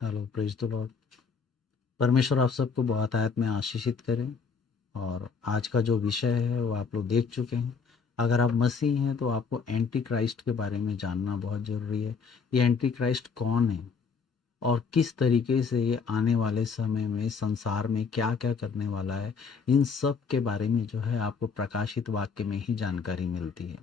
Hello, praise the Lord. परमेश्वर आप सबको बहुत आयत में आशीषित करें। और आज का जो विषय है वो आप लोग देख चुके हैं। अगर आप मसीह हैं तो आपको एंटी क्राइस्ट के बारे में जानना बहुत ज़रूरी है। ये एंटी क्राइस्ट कौन है और किस तरीके से ये आने वाले समय में संसार में क्या क्या करने वाला है, इन सब के बारे में जो है आपको प्रकाशित वाक्य में ही जानकारी मिलती है।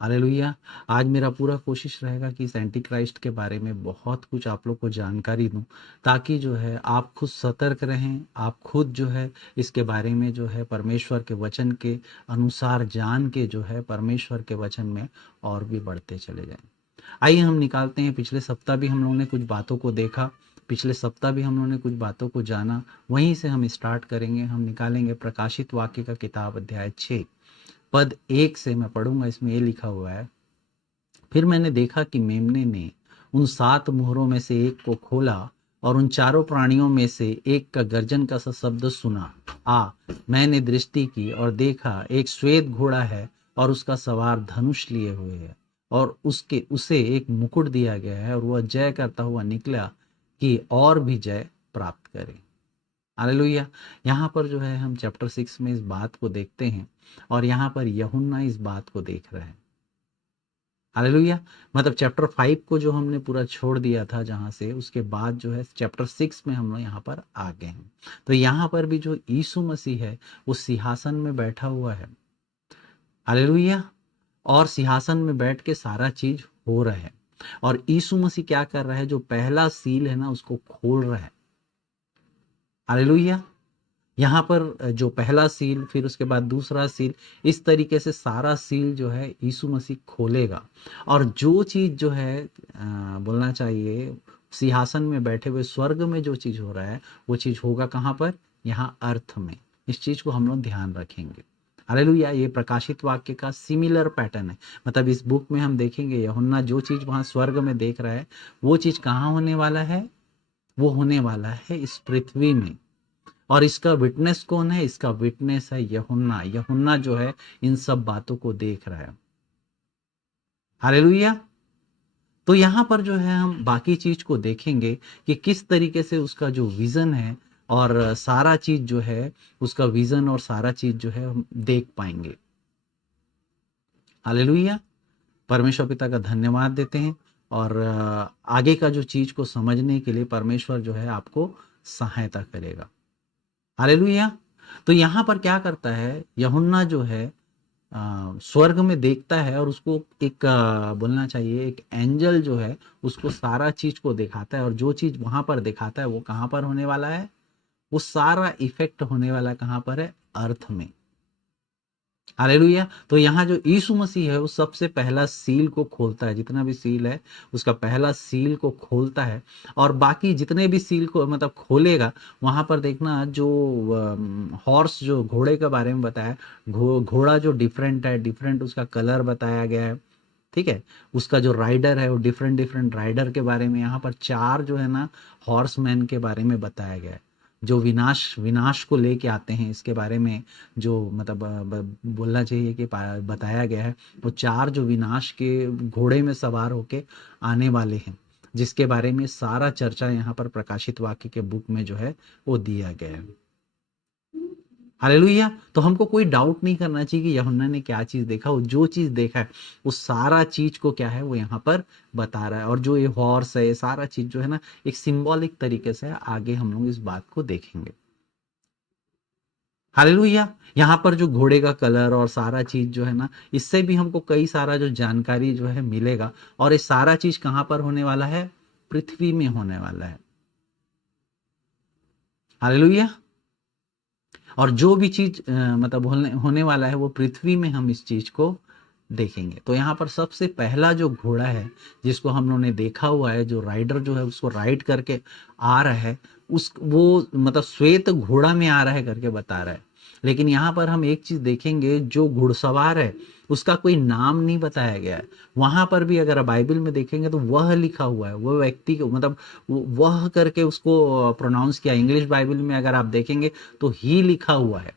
हालेलुया। आज मेरा पूरा कोशिश रहेगा कि इस एंटी क्राइस्ट के बारे में बहुत कुछ आप लोग को जानकारी दूं, ताकि जो है आप खुद सतर्क रहें, आप खुद जो है इसके बारे में जो है परमेश्वर के वचन के अनुसार जान के जो है परमेश्वर के वचन में और भी बढ़ते चले जाएं। आइए हम निकालते हैं। पिछले सप्ताह भी हम लोगों ने कुछ बातों को देखा, पिछले सप्ताह भी हम लोगों ने कुछ बातों को जाना। वहीं से हम स्टार्ट करेंगे। हम निकालेंगे प्रकाशित वाक्य का किताब अध्याय 6 पद 1 से मैं पढ़ूंगा। इसमें ये लिखा हुआ है, फिर मैंने देखा कि मेमने ने उन 7 मोहरों में से एक को खोला और उन चारों प्राणियों में से एक का गर्जन का सा शब्द सुना। मैंने दृष्टि की और देखा एक श्वेत घोड़ा है और उसका सवार धनुष लिए हुए है और उसे एक मुकुट दिया गया है और वह जय करता हुआ निकला कि और भी जय प्राप्त करे। हालेलुया। यहाँ पर जो है हम चैप्टर 6 में इस बात को देखते हैं और यहाँ पर यूहन्ना इस बात को देख रहे हैं। हालेलुया। मतलब चैप्टर 5 को जो हमने पूरा छोड़ दिया था जहाँ से, उसके बाद जो है चैप्टर 6 में हम लोग यहाँ पर आ गए हैं। तो यहाँ पर भी जो यीशु मसीह है वो सिंहासन में बैठा हुआ है। हालेलुया। और सिंहासन में बैठ के सारा चीज हो रहा है और यीशु मसीह क्या कर रहा है, जो पहला सील है ना उसको खोल रहा है। हालेलुया। यहाँ पर जो पहला सील, फिर उसके बाद दूसरा सील, इस तरीके से सारा सील जो है यीशु मसीह खोलेगा। और जो चीज जो है बोलना चाहिए, सिंहासन में बैठे हुए स्वर्ग में जो चीज हो रहा है वो चीज होगा कहाँ पर, यहाँ अर्थ में। इस चीज को हम लोग ध्यान रखेंगे। हालेलुया। ये प्रकाशित वाक्य का सिमिलर पैटर्न है। मतलब इस बुक में हम देखेंगे यूहन्ना जो चीज वहां स्वर्ग में देख रहा है वो चीज कहाँ होने वाला है, वो होने वाला है इस पृथ्वी में। और इसका विटनेस कौन है, इसका विटनेस है यूहन्ना। यूहन्ना जो है इन सब बातों को देख रहा है। हालेलुया। तो यहाँ पर जो है हम बाकी चीज को देखेंगे कि किस तरीके से उसका जो विजन है और सारा चीज जो है उसका विजन और सारा चीज जो है हम देख पाएंगे। हालेलुया। परमेश्वर पिता का धन्यवाद देते हैं और आगे का जो चीज को समझने के लिए परमेश्वर जो है आपको सहायता करेगा। हालेलुया। तो यहाँ पर क्या करता है, यूहन्ना जो है स्वर्ग में देखता है और उसको एक बोलना चाहिए एक एंजल जो है उसको सारा चीज को दिखाता है। और जो चीज वहां पर दिखाता है वो कहाँ पर होने वाला है, वो सारा इफेक्ट होने वाला कहाँ पर है, अर्थ में। हालेलुया। तो यहाँ जो यीशु मसीह है वो सबसे पहला सील को खोलता है। जितना भी सील है उसका पहला सील को खोलता है और बाकी जितने भी सील को मतलब खोलेगा, वहां पर देखना जो हॉर्स, जो घोड़े के बारे में बताया, घोड़ा जो डिफरेंट है, डिफरेंट उसका कलर बताया गया है। ठीक है। उसका जो राइडर है वो डिफरेंट डिफरेंट राइडर के बारे में, यहाँ पर 4 जो है ना हॉर्समैन के बारे में बताया गया है, जो विनाश विनाश को लेके आते हैं। इसके बारे में जो मतलब बोलना चाहिए कि बताया गया है, वो 4 जो विनाश के घोड़े में सवार होके आने वाले हैं, जिसके बारे में सारा चर्चा यहाँ पर प्रकाशित वाक्य के बुक में जो है वो दिया गया है। हालेलुया। तो हमको कोई डाउट नहीं करना चाहिए कि यूहन्ना ने क्या चीज देखा। वो जो चीज देखा है वो सारा चीज को क्या है वो यहाँ पर बता रहा है। और जो ये हॉर्स है, ये सारा चीज जो है ना एक सिंबॉलिक तरीके से आगे हम लोग इस बात को देखेंगे। हालेलुया। यहाँ पर जो घोड़े का कलर और सारा चीज जो है ना, इससे भी हमको कई सारा जो जानकारी जो है मिलेगा। और ये सारा चीज कहाँ पर होने वाला है, पृथ्वी में होने वाला है। हालेलुया। और जो भी चीज मतलब होने वाला है वो पृथ्वी में हम इस चीज को देखेंगे। तो यहाँ पर सबसे पहला जो घोड़ा है जिसको हम लोगों ने देखा हुआ है, जो राइडर जो है उसको राइड करके आ रहा है, उस वो मतलब श्वेत घोड़ा में आ रहा है करके बता रहा है। लेकिन यहाँ पर हम एक चीज देखेंगे, जो घुड़सवार है उसका कोई नाम नहीं बताया गया है। वहां पर भी अगर बाइबल में देखेंगे तो वह लिखा हुआ है, वो व्यक्ति को मतलब वह करके उसको प्रोनाउंस किया। इंग्लिश बाइबल में अगर आप देखेंगे तो ही लिखा हुआ है।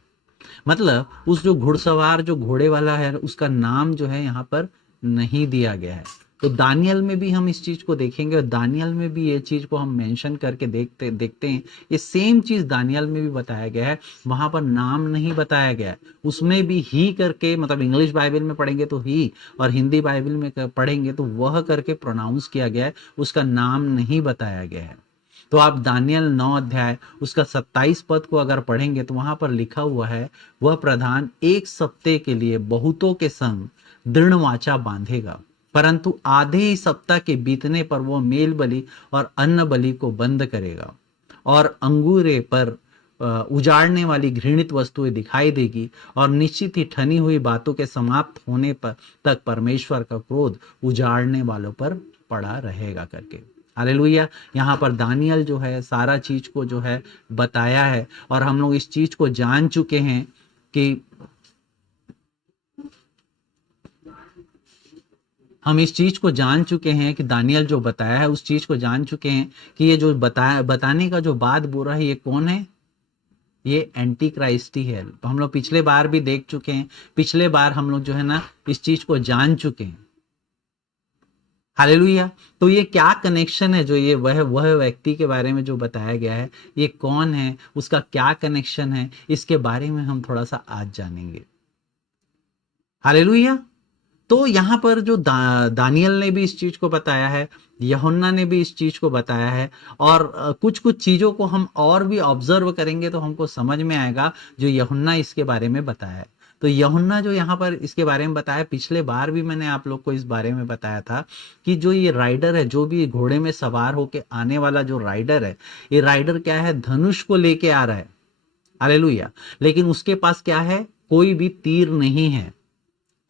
मतलब उस जो घुड़सवार जो घोड़े वाला है उसका नाम जो है यहाँ पर नहीं दिया गया है। तो दानियल में भी हम इस चीज को देखेंगे और दानियल में भी ये चीज को हम मेंशन करके देखते हैं। ये सेम चीज दानियल में भी बताया गया है, वहां पर नाम नहीं बताया गया है, उसमें भी ही करके, मतलब इंग्लिश बाइबल में पढ़ेंगे तो ही, और हिंदी बाइबल में पढ़ेंगे तो वह करके प्रोनाउंस किया गया है, उसका नाम नहीं बताया गया है। तो आप दानियल 9 अध्याय उसका 27 पद को अगर पढ़ेंगे तो वहां पर लिखा हुआ है, वह प्रधान 1 सप्ताह के लिए बहुतों के संग दृढ़ वाचा बांधेगा, परंतु आधे ही सप्ताह के बीतने पर वह मेल बलि और अन्न बलि को बंद करेगा, और अंगूरे पर उजाड़ने वाली घृणित वस्तुएं दिखाई देगी, और निश्चित ही ठनी हुई बातों के समाप्त होने पर तक परमेश्वर का क्रोध उजाड़ने वालों पर पड़ा रहेगा करके। हालेलुया। यहाँ पर दानियल जो है सारा चीज को जो है बताया है, और हम लोग इस चीज को जान चुके हैं कि हम इस चीज को जान चुके हैं कि दानियल जो बताया है उस चीज को जान चुके हैं कि ये जो बताने का जो बात बोल रहा है ये कौन है, ये एंटी क्राइस्ट ही है। हम लोग पिछले बार भी देख चुके हैं, पिछले बार हम लोग जो है ना इस चीज को जान चुके हैं। हालेलुया। तो ये क्या कनेक्शन है, जो ये वह व्यक्ति के बारे में जो बताया गया है, ये कौन है, उसका क्या कनेक्शन है, इसके बारे में हम थोड़ा सा आज जानेंगे। हालेलुया। तो यहाँ पर जो दानियल ने भी इस चीज को बताया है, यूहन्ना ने भी इस चीज को बताया है, और कुछ कुछ चीजों को हम और भी ऑब्जर्व करेंगे तो हमको समझ में आएगा जो यूहन्ना इसके बारे में बताया है। तो यूहन्ना जो यहाँ पर इसके बारे में बताया, पिछले बार भी मैंने आप लोग को इस बारे में बताया था कि जो ये राइडर है, जो भी घोड़े में सवार होके आने वाला जो राइडर है, ये राइडर क्या है, धनुष को लेके आ रहा है। हालेलुया। लेकिन उसके पास क्या है, कोई भी तीर नहीं है।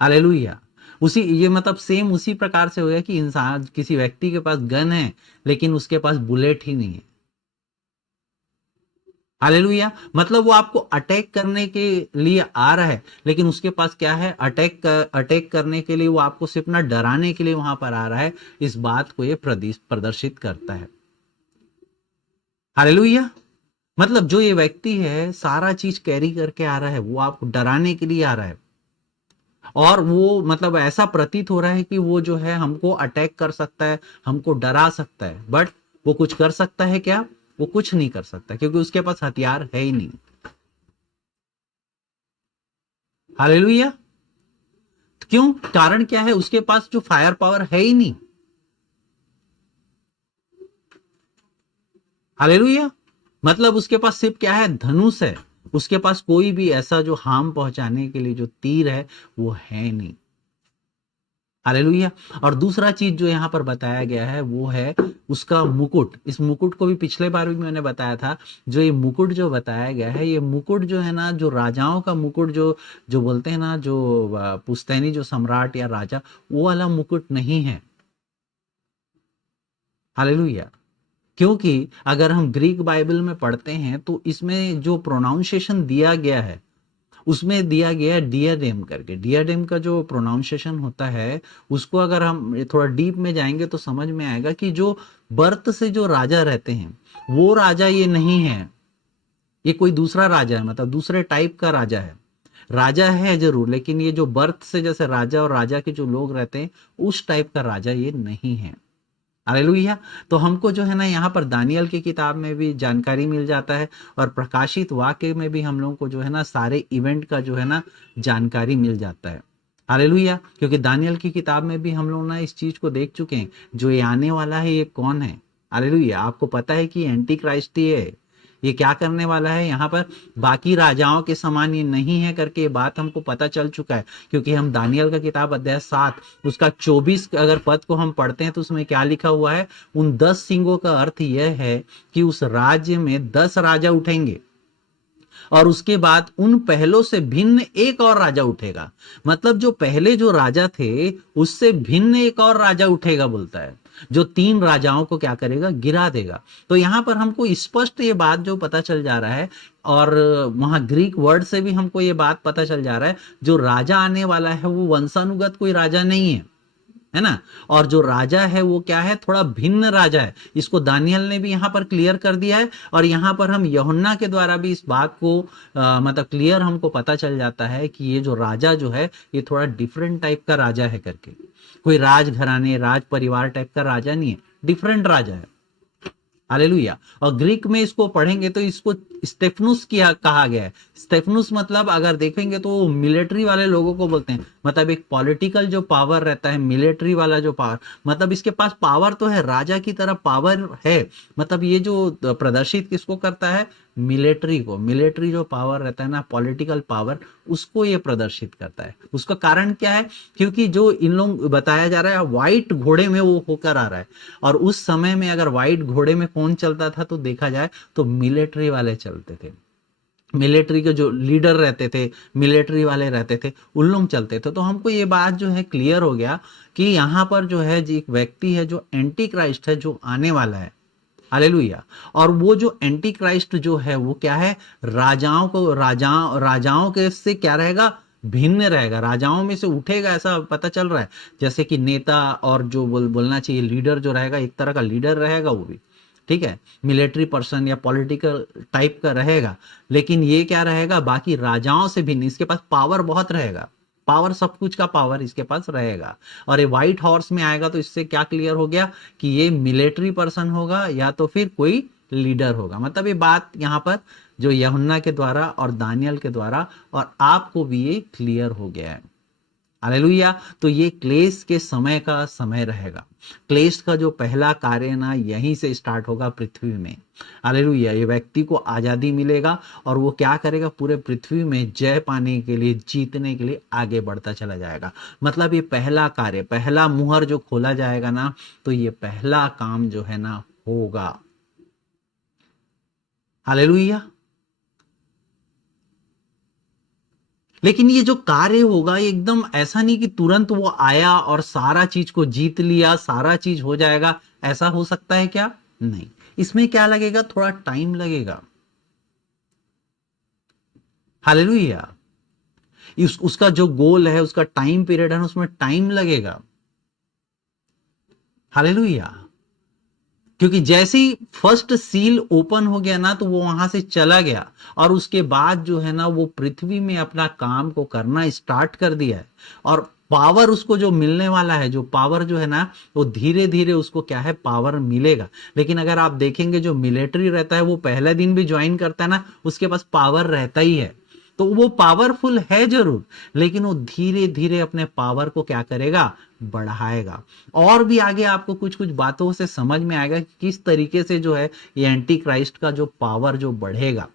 हालेलुया। उसी ये मतलब सेम उसी प्रकार से हो गया कि इंसान, किसी व्यक्ति के पास गन है लेकिन उसके पास बुलेट ही नहीं है। हालेलुया। मतलब वो आपको अटैक करने के लिए आ रहा है, लेकिन उसके पास क्या है, अटैक करने के लिए वो आपको सिर्फ ना डराने के लिए वहां पर आ रहा है। इस बात को ये प्रदर्शित करता है। हालेलुया। मतलब जो ये व्यक्ति है सारा चीज कैरी करके आ रहा है, वो आपको डराने के लिए आ रहा है, और वो मतलब ऐसा प्रतीत हो रहा है कि वो जो है हमको अटैक कर सकता है, हमको डरा सकता है, बट वो कुछ कर सकता है क्या, वो कुछ नहीं कर सकता, क्योंकि उसके पास हथियार है ही नहीं। हालेलुया। क्यों, कारण क्या है, उसके पास जो फायर पावर है ही नहीं। हालेलुया। मतलब उसके पास सिर्फ क्या है, धनुष है, उसके पास कोई भी ऐसा जो हार्म पहुंचाने के लिए जो तीर है वो है नहीं। हालेलुया। और दूसरा चीज जो यहाँ पर बताया गया है वो है उसका मुकुट। इस मुकुट को भी पिछले बार भी मैंने बताया था। जो ये मुकुट जो बताया गया है, ये मुकुट जो है ना, जो राजाओं का मुकुट, जो जो बोलते हैं ना, जो पुश्तैनी जो सम्राट या राजा, वो वाला मुकुट नहीं है। हालेलुया। क्योंकि अगर हम ग्रीक बाइबल में पढ़ते हैं तो इसमें जो प्रोनाउंसिएशन दिया गया है उसमें दिया गया है डियाडेम करके। डियाडेम का जो प्रोनाउंसिएशन होता है उसको अगर हम थोड़ा डीप में जाएंगे तो समझ में आएगा कि जो बर्थ से जो राजा रहते हैं वो राजा ये नहीं है, ये कोई दूसरा राजा है, मतलब दूसरे टाइप का राजा है। राजा है जरूर, लेकिन ये जो बर्थ से जैसे राजा और राजा के जो लोग रहते हैं उस टाइप का राजा ये नहीं है। हालेलुया। तो हमको जो है ना यहाँ पर दानियल की किताब में भी जानकारी मिल जाता है, और प्रकाशित वाक्य में भी हम लोगों को जो है ना सारे इवेंट का जो है ना जानकारी मिल जाता है। हालेलुया। क्योंकि दानियल की किताब में भी हम लोग ना इस चीज को देख चुके हैं, जो ये आने वाला है ये कौन है। हालेलुया। आपको पता है कि एंटी क्राइस्ट ही है, ये क्या करने वाला है, यहाँ पर बाकी राजाओं के समान ये नहीं है करके ये बात हमको पता चल चुका है। क्योंकि हम दानियल का किताब अध्याय 7 उसका 24 अगर पद को हम पढ़ते हैं तो उसमें क्या लिखा हुआ है, उन 10 सिंगों का अर्थ यह है कि उस राज्य में 10 राजा उठेंगे और उसके बाद उन पहलों से भिन्न एक और राजा उठेगा। मतलब जो पहले जो राजा थे उससे भिन्न एक और राजा उठेगा बोलता है, जो 3 राजाओं को क्या करेगा, गिरा देगा। तो यहां पर हमको स्पष्ट ये बात जो पता चल जा रहा है, और वहां ग्रीक वर्ड से भी हमको ये बात पता चल जा रहा है, जो राजा आने वाला है वो वंशानुगत कोई राजा नहीं है। है ना। और जो राजा है वो क्या है, थोड़ा भिन्न राजा है। इसको दानियल ने भी यहाँ पर क्लियर कर दिया है, और यहाँ पर हम यूहन्ना के द्वारा भी इस बात को मतलब क्लियर हमको पता चल जाता है कि ये जो राजा जो है ये थोड़ा डिफरेंट टाइप का राजा है करके। कोई राजघराने राज परिवार टाइप का राजा नहीं है, डिफरेंट राजा है। हालेलुया। और ग्रीक में इसको पढ़ेंगे तो इसको स्टेफनुस किया कहा गया है। स्टेफनुस मतलब अगर देखेंगे तो वो मिलिट्री वाले लोगों को बोलते हैं, मतलब एक पॉलिटिकल जो पावर रहता है, मिलिट्री वाला जो पावर, मतलब इसके पास पावर तो है, राजा की तरह पावर है। मतलब ये जो प्रदर्शित किसको करता है, मिलिट्री को। मिलिट्री जो पावर रहता है ना, पॉलिटिकल पावर, उसको ये प्रदर्शित करता है। उसका कारण क्या है, क्योंकि जो इन लोग बताया जा रहा है व्हाइट घोड़े में वो होकर आ रहा है। और उस समय में अगर व्हाइट घोड़े में कौन चलता था तो देखा जाए तो मिलिट्री वाले चलते थे। मिलिट्री के जो लीडर रहते थे, मिलिट्री वाले रहते थे, उन लोग चलते थे। तो हमको ये बात जो है क्लियर हो गया कि यहाँ पर जो है एक व्यक्ति है जो एंटी क्राइस्ट है, जो आने वाला है। हालेलुया। और वो जो एंटी क्राइस्ट जो है वो क्या है, राजाओं के से क्या रहेगा, भिन्न रहेगा, राजाओं में से उठेगा, ऐसा पता चल रहा है। जैसे कि नेता और जो बोलना चाहिए लीडर जो रहेगा, एक तरह का लीडर रहेगा वो भी, ठीक है, मिलिट्री पर्सन या पॉलिटिकल टाइप का रहेगा। लेकिन ये क्या रहेगा, बाकी राजाओं से भिन्न, इसके पास पावर बहुत रहेगा, पावर, सब कुछ का पावर इसके पास रहेगा। और ये व्हाइट हॉर्स में आएगा तो इससे क्या क्लियर हो गया कि ये मिलिट्री पर्सन होगा या तो फिर कोई लीडर होगा। मतलब ये बात यहाँ पर जो यूहन्ना के द्वारा और दानियल के द्वारा और आपको भी ये क्लियर हो गया है। हालेलुया। तो ये क्लेश के समय का समय रहेगा। क्लेश का जो पहला कार्य ना यहीं से स्टार्ट होगा पृथ्वी में। हालेलुया। ये व्यक्ति को आजादी मिलेगा और वो क्या करेगा, पूरे पृथ्वी में जय पाने के लिए, जीतने के लिए आगे बढ़ता चला जाएगा। मतलब ये पहला कार्य, पहला मुहर जो खोला जाएगा ना, तो ये पहला काम जो है ना होगा। हालेलुया। लेकिन ये जो कार्य होगा एकदम ऐसा नहीं कि तुरंत वो आया और सारा चीज को जीत लिया, सारा चीज हो जाएगा, ऐसा हो सकता है क्या? नहीं, इसमें क्या लगेगा, थोड़ा टाइम लगेगा। हालेलुया। उसका जो गोल है, उसका टाइम पीरियड है, उसमें टाइम लगेगा। हालेलुया। क्योंकि जैसे ही फर्स्ट सील ओपन हो गया ना, तो वो वहां से चला गया और उसके बाद जो है ना वो पृथ्वी में अपना काम को करना स्टार्ट कर दिया है। और पावर उसको जो मिलने वाला है, जो पावर जो है ना, वो धीरे धीरे उसको क्या है, पावर मिलेगा। लेकिन अगर आप देखेंगे जो मिलिट्री रहता है वो पहला दिन भी ज्वाइन करता है ना, उसके पास पावर रहता ही है। तो वो पावरफुल है जरूर, लेकिन वो धीरे धीरे अपने पावर को क्या करेगा, बढ़ाएगा। और भी आगे आपको कुछ कुछ बातों से समझ में आएगा कि किस तरीके से जो है ये एंटी क्राइस्ट का जो पावर जो बढ़ेगा।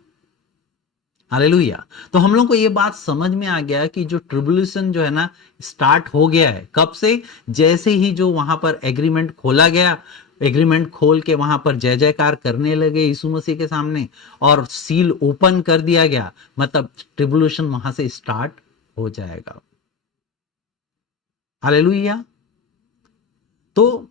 हालेलुया। तो हम लोग को ये बात समझ में आ गया कि जो ट्रिब्यूलेशन जो है ना स्टार्ट हो गया है। कब से? जैसे ही जो वहां पर एग्रीमेंट खोला गया, एग्रीमेंट खोल के वहां पर जय जयकार करने लगे यीशु मसीह के सामने और सील ओपन कर दिया गया, मतलब ट्रिब्यूलेशन वहां से स्टार्ट हो जाएगा। हालेलुया। तो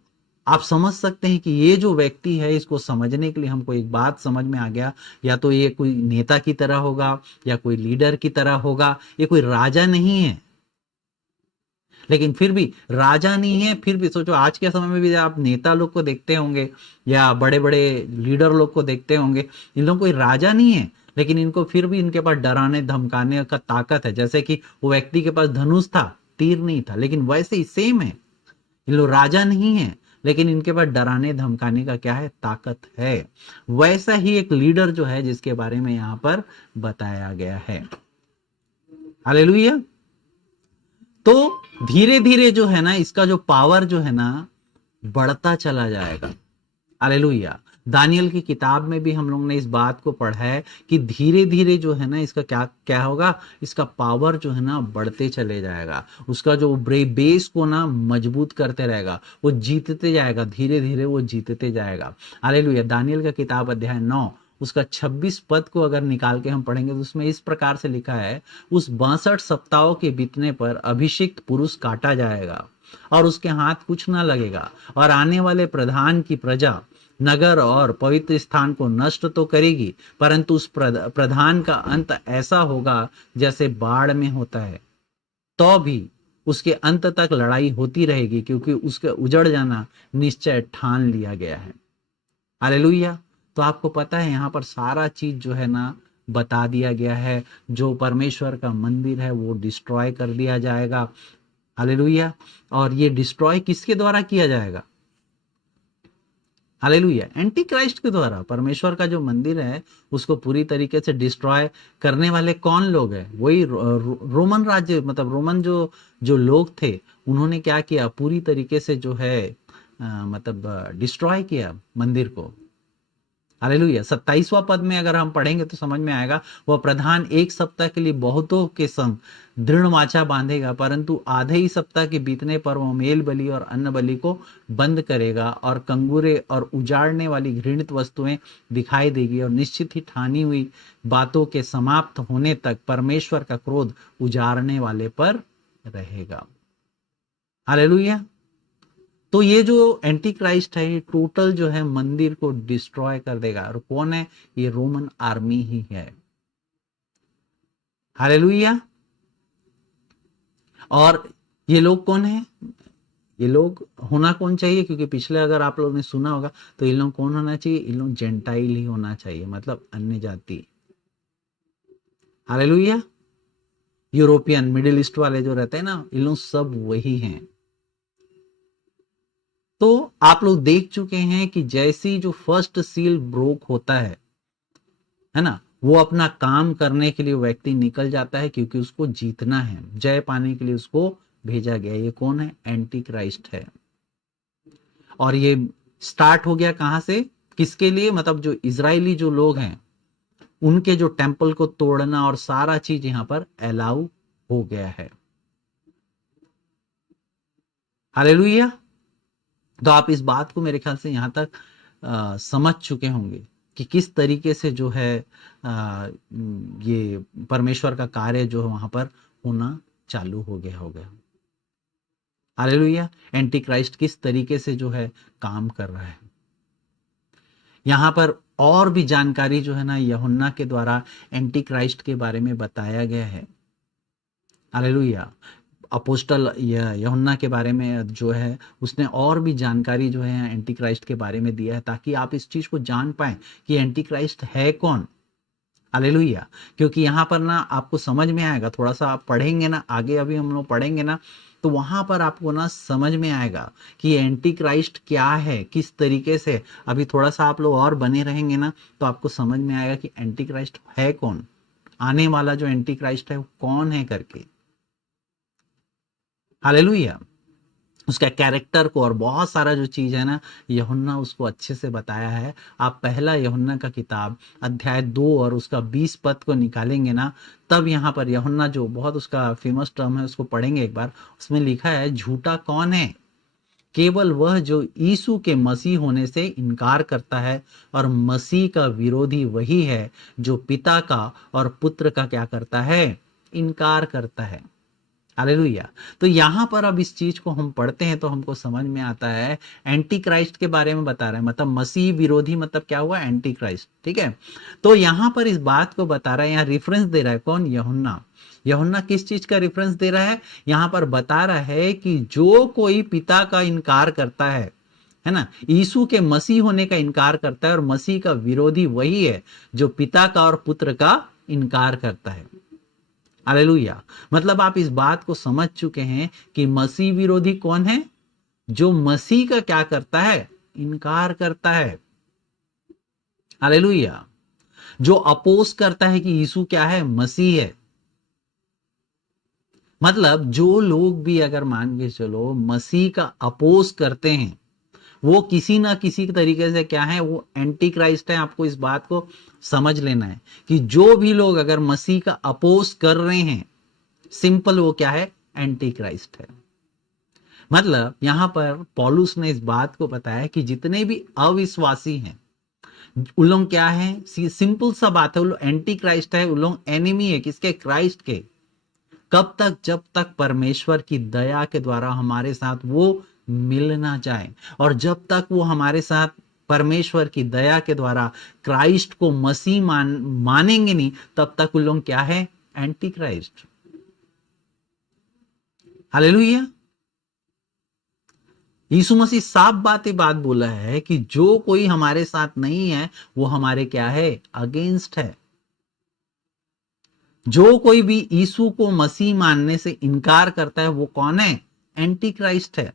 आप समझ सकते हैं कि ये जो व्यक्ति है, इसको समझने के लिए हमको एक बात समझ में आ गया, या तो ये कोई नेता की तरह होगा या कोई लीडर की तरह होगा, ये कोई राजा नहीं है। लेकिन फिर भी राजा नहीं है, फिर भी सोचो आज के समय में भी आप नेता लोग को देखते होंगे या बड़े बड़े लीडर लोग को देखते होंगे, इन लोग कोई राजा नहीं है, लेकिन इनको फिर भी इनके पास डराने धमकाने का ताकत है। जैसे कि वो व्यक्ति के पास धनुष था, तीर नहीं था, लेकिन वैसे ही सेम है, इन लोग राजा नहीं है, लेकिन इनके पास डराने धमकाने का क्या है, ताकत है। वैसा ही एक लीडर जो है जिसके बारे में यहां पर बताया गया है। हालेलुया। तो धीरे धीरे जो है ना इसका जो पावर जो है ना बढ़ता चला जाएगा। हालेलुया। दानियल की किताब में भी हम लोग ने इस बात को पढ़ा है कि धीरे धीरे जो है ना इसका क्या क्या होगा, इसका पावर जो है ना बढ़ते चले जाएगा। उसका जो बेस को ना मजबूत करते रहेगा, वो जीतते जाएगा, धीरे धीरे वो जीतते जाएगा। हालेलुया। दानियल का किताब अध्याय 9 उसका 26 पद को अगर निकाल के हम पढ़ेंगे तो उसमें इस प्रकार से लिखा है, उस 62 सप्ताहों के बीतने पर अभिषिक्त पुरुष काटा जाएगा और उसके हाथ कुछ ना लगेगा, और आने वाले प्रधान की प्रजा नगर और पवित्र स्थान को नष्ट तो करेगी, परंतु उस प्रधान का अंत ऐसा होगा जैसे बाढ़ में होता है, तो भी उसके अंत तक लड़ाई होती रहेगी, क्योंकि उसके उजड़ जाना निश्चय ठान लिया गया है। हालेलुया। तो आपको पता है यहाँ पर सारा चीज जो है ना बता दिया गया है। जो परमेश्वर का मंदिर है वो डिस्ट्रॉय कर दिया जाएगा। हालेलुया। और ये डिस्ट्रॉय किसके द्वारा किया जाएगा? हालेलुया, एंटी क्राइस्ट के द्वारा। परमेश्वर का जो मंदिर है उसको पूरी तरीके से डिस्ट्रॉय करने वाले कौन लोग हैं? वही रोमन राज्य, मतलब रोमन जो जो लोग थे, उन्होंने क्या किया? पूरी तरीके से जो है मतलब डिस्ट्रॉय किया मंदिर को। हालेलुया। 27वां पद में अगर हम पढ़ेंगे तो समझ में आएगा, वह प्रधान एक सप्ताह के लिए बहुतों के संग दृढ़ वाचा बांधेगा, परंतु आधे ही सप्ताह के बीतने पर वह मेल बलि और अन्न बलि को बंद करेगा, और कंगूरे और उजाड़ने वाली घृणित वस्तुएं दिखाई देगी, और निश्चित ही ठानी हुई बातों के समाप्त होने तक परमेश्वर का क्रोध उजाड़ने वाले पर रहेगा। हालेलुया। तो ये जो एंटी क्राइस्ट है ये टोटल जो है मंदिर को डिस्ट्रॉय कर देगा। और कौन है? ये रोमन आर्मी ही है। हालेलुया। और ये लोग कौन है? ये लोग होना कौन चाहिए? क्योंकि पिछले अगर आप लोगों ने सुना होगा तो इन लोग कौन होना चाहिए? इन लोग जेंटाइल ही होना चाहिए, मतलब अन्य जाति। हालेलुया। यूरोपियन, मिडिल ईस्ट वाले जो रहते हैं ना, इन लोग सब वही हैं। तो आप लोग देख चुके हैं कि जैसी जो फर्स्ट सील ब्रोक होता है ना, वो अपना काम करने के लिए व्यक्ति निकल जाता है, क्योंकि उसको जीतना है, जय पाने के लिए उसको भेजा गया। ये कौन है? एंटी क्राइस्ट है। और ये स्टार्ट हो गया कहां से? किसके लिए? मतलब जो इजरायली जो लोग हैं उनके जो टेंपल को तोड़ना और सारा चीज यहां पर अलाउ हो गया है। हालेलुया। तो आप इस बात को मेरे ख्याल से यहां तक समझ चुके होंगे कि किस तरीके से जो है ये परमेश्वर का कार्य जो है वहां पर होना चालू हो गया। हालेलुया। एंटी क्राइस्ट किस तरीके से जो है काम कर रहा है। यहां पर और भी जानकारी जो है ना यूहन्ना के द्वारा एंटी क्राइस्ट के बारे में बताया गया है। हालेलुया। अपोस्टल यूहन्ना के बारे में जो है उसने और भी जानकारी जो है एंटी क्राइस्ट के बारे में दिया है, ताकि आप इस चीज को जान पाए कि एंटी क्राइस्ट है कौन। हालेलुया। क्योंकि यहाँ पर ना आपको समझ में आएगा, थोड़ा सा आप पढ़ेंगे ना आगे, अभी हम लोग पढ़ेंगे ना, तो वहां पर आपको ना समझ में आएगा कि एंटी क्राइस्ट क्या है, किस तरीके से। अभी थोड़ा सा आप लोग और बने रहेंगे ना तो आपको समझ में आएगा कि एंटी क्राइस्ट है कौन, आने वाला जो एंटी क्राइस्ट है वो कौन है करके। हालेलुया। उसका कैरेक्टर को और बहुत सारा जो चीज है ना यूहन्ना उसको अच्छे से बताया है। आप पहला यूहन्ना का किताब अध्याय 2 और उसका 20 पद को निकालेंगे ना, तब यहाँ पर यूहन्ना जो बहुत उसका फेमस टर्म है उसको पढ़ेंगे एक बार। उसमें लिखा है, झूठा कौन है? केवल वह जो यीशु के मसीह होने से इनकार करता है, और मसीह का विरोधी वही है जो पिता का और पुत्र का क्या करता है? इनकार करता है। हालेलुया। तो यहां पर अब इस चीज को हम पढ़ते हैं तो हमको समझ में आता है एंटी क्राइस्ट के बारे में बता रहा है, मतलब मसीह विरोधी, मतलब क्या हुआ? Anti Christ. ठीक है। तो यहां पर इस बात को बता रहा है, यहां रेफरेंस दे रहा है कौन? यूहन्ना। यूहन्ना किस चीज का रेफरेंस दे रहा है? यहां पर बता रहा है कि जो कोई पिता का इनकार करता है ना, यीशु के मसीह होने का इनकार करता है, और मसीह का विरोधी वही है जो पिता का और पुत्र का इनकार करता है। हालेलुया। मतलब आप इस बात को समझ चुके हैं कि मसीह विरोधी कौन है? जो मसीह का क्या करता है? इनकार करता है। हालेलुया। जो अपोज करता है कि यीशु क्या है? मसीह है। मतलब जो लोग भी अगर मान के चलो मसीह का अपोज करते हैं, वो किसी ना किसी तरीके से क्या है? वो एंटी क्राइस्ट है। आपको इस बात को समझ लेना है कि जो भी लोग अगर मसीह का अपोज कर रहे हैं, सिंपल वो क्या है? एंटी क्राइस्ट है। मतलब यहां पर पौलुस ने इस बात को बताया कि जितने भी अविश्वासी हैं उन लोग क्या है? सिंपल सा बात है, उन लोग एंटी क्राइस्ट है, उन लोग एनिमी है किसके? क्राइस्ट के। कब तक? जब तक परमेश्वर की दया के द्वारा हमारे साथ वो मिल ना जाए, और जब तक वो हमारे साथ परमेश्वर की दया के द्वारा क्राइस्ट को मसीह मानेंगे नहीं, तब तक उन लोग क्या है? Anti Christ. हालेलुया। यीशु मसीह साफ बात बोला है कि जो कोई हमारे साथ नहीं है वो हमारे क्या है, अगेंस्ट है। जो कोई भी यीशु को मसीह मानने से इनकार करता है वो कौन है, एंटी क्राइस्ट है।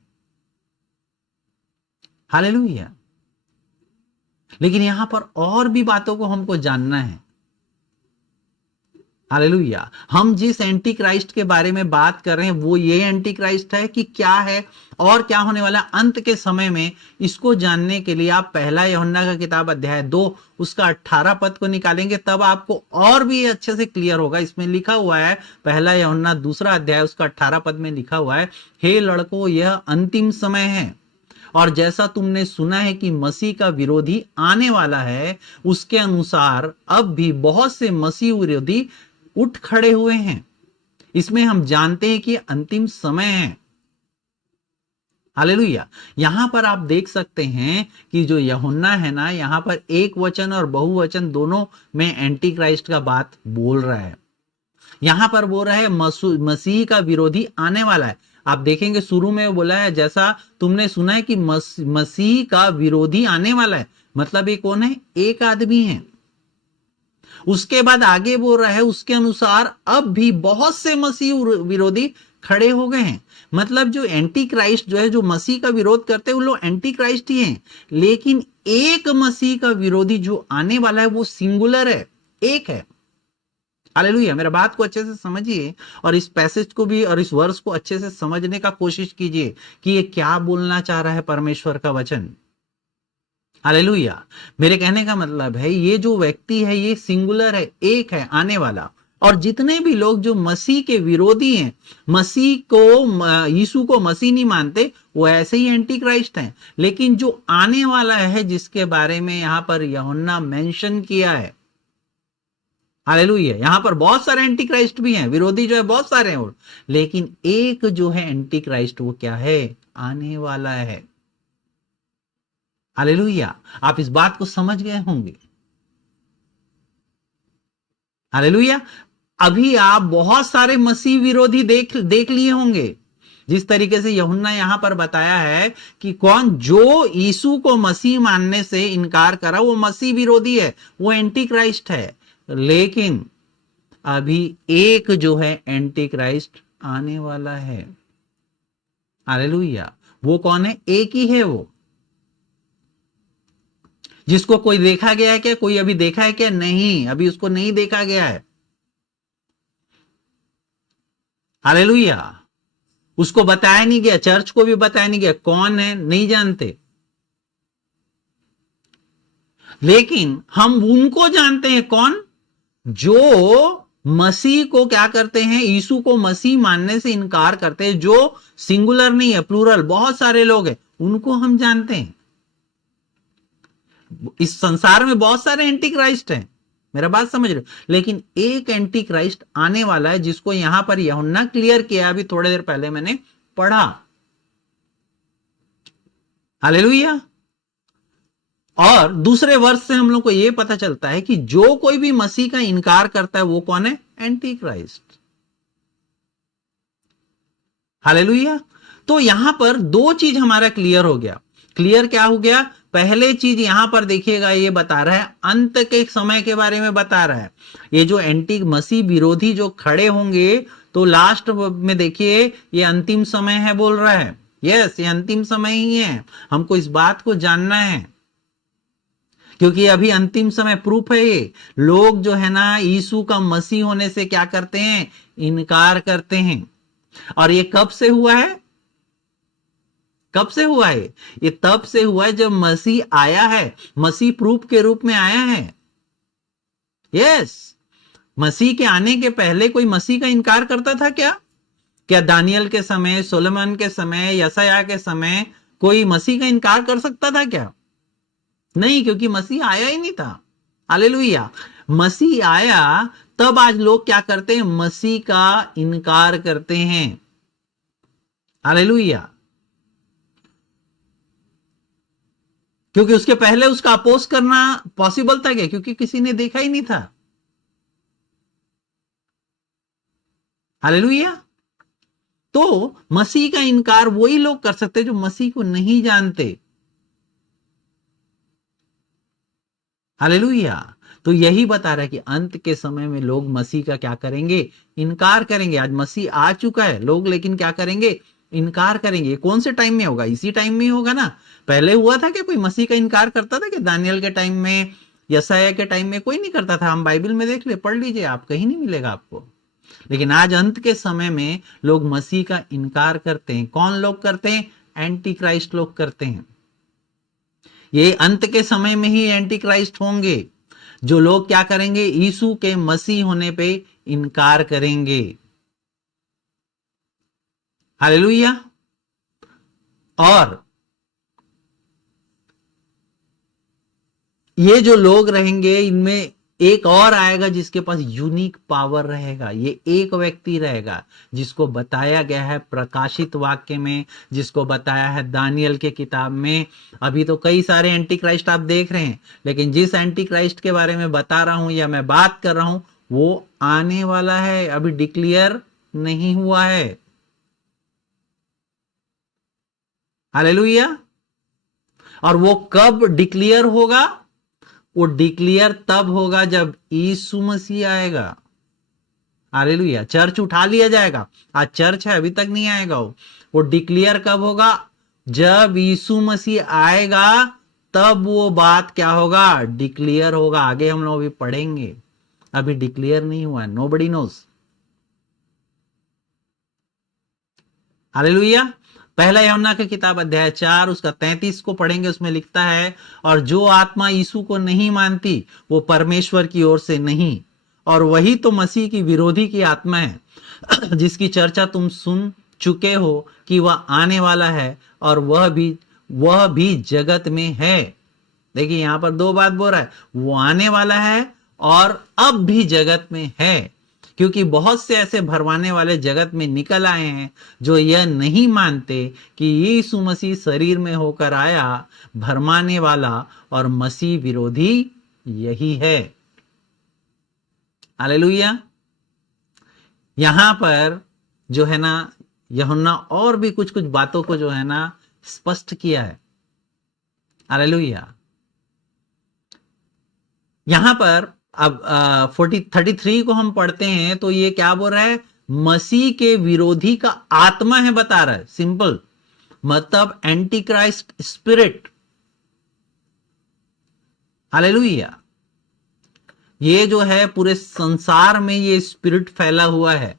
हालेलुया। लेकिन यहां पर और भी बातों को हमको जानना है। हालेलुया। हम जिस एंटी क्राइस्ट के बारे में बात कर रहे हैं वो ये एंटी क्राइस्ट है कि क्या है और क्या होने वाला अंत के समय में, इसको जानने के लिए आप पहला यूहन्ना का किताब अध्याय 2 उसका 18 पद को निकालेंगे तब आपको और भी अच्छे से क्लियर होगा। इसमें लिखा हुआ है, पहला यूहन्ना दूसरा अध्याय उसका 18 पद में लिखा हुआ है, हे लड़कों यह अंतिम समय है और जैसा तुमने सुना है कि मसीह का विरोधी आने वाला है, उसके अनुसार अब भी बहुत से मसीह विरोधी उठ खड़े हुए हैं। इसमें हम जानते हैं कि अंतिम समय है। हालेलुया। यहां पर आप देख सकते हैं कि जो यूहन्ना है ना, यहां पर एक वचन और बहुवचन दोनों में एंटी क्राइस्ट का बात बोल रहा है। यहां पर बोल रहा है मसीह का विरोधी आने वाला है। आप देखेंगे शुरू में बोला है जैसा तुमने सुना है कि मसीह का विरोधी आने वाला है, मतलब ये कौन है, एक आदमी है। उसके बाद आगे बोल रहा है उसके अनुसार अब भी बहुत से मसीह विरोधी खड़े हो गए हैं। मतलब जो एंटी क्राइस्ट जो है, जो मसीह का विरोध करते हैं वो लोग एंटी क्राइस्ट ही हैं। लेकिन एक मसीह का विरोधी जो आने वाला है वो सिंगुलर है, एक है। हालेलुया। मेरा बात को अच्छे से समझिए और इस पैसेज को भी और इस वर्स को अच्छे से समझने का कोशिश कीजिए कि ये क्या बोलना चाह रहा है परमेश्वर का वचन। हालेलुया। मेरे कहने का मतलब है ये जो व्यक्ति है ये सिंगुलर है, एक है, आने वाला। और जितने भी लोग जो मसीह के विरोधी हैं, मसीह को, यीशु को मसीह नहीं मानते, वो ऐसे ही एंटी क्राइस्ट हैं। लेकिन जो आने वाला है जिसके बारे में यहां पर यूहन्ना मेंशन किया है, हालेलुया, यहां पर बहुत सारे एंटी क्राइस्ट भी हैं, विरोधी जो है बहुत सारे हैं, और लेकिन एक जो है एंटी क्राइस्ट वो क्या है, आने वाला है। हालेलुया। आप इस बात को समझ गए होंगे। हालेलुया। अभी आप बहुत सारे मसीह विरोधी देख लिए होंगे। जिस तरीके से यूहन्ना यहां पर बताया है कि कौन जो यीशु को मसीह मानने से इनकार करा वो मसीह विरोधी है, वो एंटी क्राइस्ट है। लेकिन अभी एक जो है एंटी क्राइस्ट आने वाला है। हालेलुया। वो कौन है, एक ही है वो, जिसको कोई देखा गया है क्या, कोई अभी देखा है क्या, नहीं, अभी उसको नहीं देखा गया है। हालेलुया। उसको बताया नहीं गया, चर्च को भी बताया नहीं गया, कौन है नहीं जानते। लेकिन हम उनको जानते हैं, कौन, जो मसीह को क्या करते हैं, यीशु को मसीह मानने से इनकार करते हैं, जो सिंगुलर नहीं है, प्लूरल, बहुत सारे लोग हैं, उनको हम जानते हैं। इस संसार में बहुत सारे एंटी क्राइस्ट हैं, मेरा बात समझ रहे हो, लेकिन एक एंटी क्राइस्ट आने वाला है जिसको यहां पर यूहन्ना क्लियर किया, अभी थोड़ी देर पहले मैंने पढ़ा। हालेलुया। और दूसरे वर्ष से हम लोग को यह पता चलता है कि जो कोई भी मसीह का इनकार करता है वो कौन है, एंटी क्राइस्ट। हालेलुया। तो यहां पर दो चीज हमारा क्लियर हो गया। क्लियर क्या हो गया, पहले चीज यहां पर देखिएगा, ये बता रहा है अंत के समय के बारे में बता रहा है। ये जो एंटी मसीह विरोधी जो खड़े होंगे, तो लास्ट में देखिए ये अंतिम समय है बोल रहा है। यस, ये अंतिम समय ही है, हमको इस बात को जानना है, क्योंकि अभी अंतिम समय प्रूफ है। ये लोग जो है ना यीशु का मसीह होने से क्या करते हैं, इनकार करते हैं। और ये कब से हुआ है, कब से हुआ है, ये तब से हुआ है जब मसीह आया है, मसीह प्रूफ के रूप में आया है। यस, मसीह के आने के पहले कोई मसीह का इनकार करता था क्या? क्या दानियल के समय, सोलोमन के समय, यशायाह के समय कोई मसीह का इनकार कर सकता था क्या? नहीं, क्योंकि मसीह आया ही नहीं था। हालेलुया। मसीह आया तब आज लोग क्या करते हैं, मसीह का इनकार करते हैं। हालेलुया। क्योंकि उसके पहले उसका अपोज करना पॉसिबल था क्या? क्योंकि किसी ने देखा ही नहीं था। हालेलुया। तो मसीह का इनकार वही लोग कर सकते जो मसीह को नहीं जानते। हालेलुया। तो यही बता रहा है कि अंत के समय में लोग मसीह का क्या करेंगे? इनकार करेंगे। आज मसीह आ चुका है, लोग लेकिन क्या करेंगे? इनकार करेंगे। कौन से टाइम में होगा? इसी टाइम में होगा ना। पहले हुआ था कि कोई मसीह का इनकार करता था कि दानियल के टाइम में, यसाया के टाइम में कोई नहीं करता था। हम बाइबल में देख ले, पढ़ लीजिए, आप कहीं नहीं मिलेगा आपको। लेकिन आज अंत के समय में लोग मसीह का इनकार करते हैं। कौन लोग करते हैं? एंटी क्राइस्ट लोग करते हैं। ये अंत के समय में ही एंटी क्राइस्ट होंगे, जो लोग क्या करेंगे? यीशु के मसीह होने पे इनकार करेंगे। हालेलुया। और ये जो लोग रहेंगे, इनमें एक और आएगा जिसके पास यूनिक पावर रहेगा। ये एक व्यक्ति रहेगा जिसको बताया गया है प्रकाशित वाक्य में, जिसको बताया है दानियल के किताब में। अभी तो कई सारे एंटी क्राइस्ट आप देख रहे हैं, लेकिन जिस एंटी क्राइस्ट के बारे में बता रहा हूं या मैं बात कर रहा हूं, वो आने वाला है, अभी डिक्लेयर नहीं हुआ है। हालेलुया। और वो कब डिक्लेयर होगा? वो डिक्लेयर तब होगा जब यीशु मसीह आएगा। हालेलुया। चर्च उठा लिया जाएगा। आज चर्च है, अभी तक नहीं आएगा। वो डिक्लेयर कब होगा? जब यीशु मसीह आएगा, तब वो बात क्या होगा? डिक्लेयर होगा। आगे हम लोग अभी पढ़ेंगे, अभी डिक्लेयर नहीं हुआ है। Nobody nose. हालेलुया। पहला यूहन्ना की किताब अध्याय 4 उसका 33 को पढ़ेंगे। उसमें लिखता है, और जो आत्मा यीशु को नहीं मानती वो परमेश्वर की ओर से नहीं, और वही तो मसीह की विरोधी की आत्मा है, जिसकी चर्चा तुम सुन चुके हो कि वह आने वाला है, और वह भी जगत में है। देखिए यहां पर दो बात बोल रहा है, वो आने वाला है और अब भी जगत में है। क्योंकि बहुत से ऐसे भरमाने वाले जगत में निकल आए हैं जो यह नहीं मानते कि यीशु मसीह शरीर में होकर आया। भरमाने वाला और मसीह विरोधी यही है। हालेलुया। यहां पर जो है ना, यूहन्ना और भी कुछ कुछ बातों को जो है ना स्पष्ट किया है। हालेलुया। यहां पर अब 33 को हम पढ़ते हैं तो ये क्या बोल रहा है? मसीह के विरोधी का आत्मा है, बता रहा है। सिंपल मतलब एंटी क्राइस्ट स्पिरिट। हालेलुया। ये जो है पूरे संसार में ये स्पिरिट फैला हुआ है।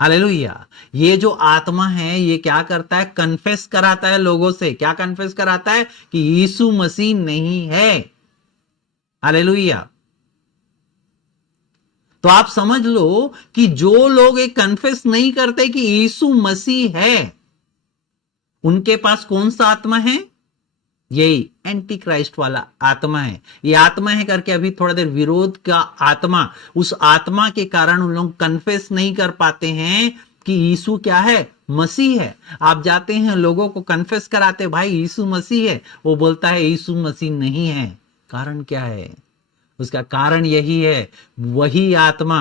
हालेलुया। ये जो आत्मा है ये क्या करता है? कन्फेस कराता है लोगों से। क्या कन्फेस कराता है? कि यीशु मसीह नहीं है। हालेलुया। तो आप समझ लो कि जो लोग एक कन्फेस नहीं करते कि यीशु मसीह है, उनके पास कौन सा आत्मा है? यही एंटी क्राइस्ट वाला आत्मा है। ये आत्मा है करके अभी थोड़ा देर विरोध का आत्मा, उस आत्मा के कारण उन लोग कन्फेस नहीं कर पाते हैं कि यीशु क्या है? मसीह है। आप जाते हैं लोगों को कन्फेस कराते, भाई यीशु मसीह है, वो बोलता है यीशु मसीह नहीं है। कारण क्या है? उसका कारण यही है, वही आत्मा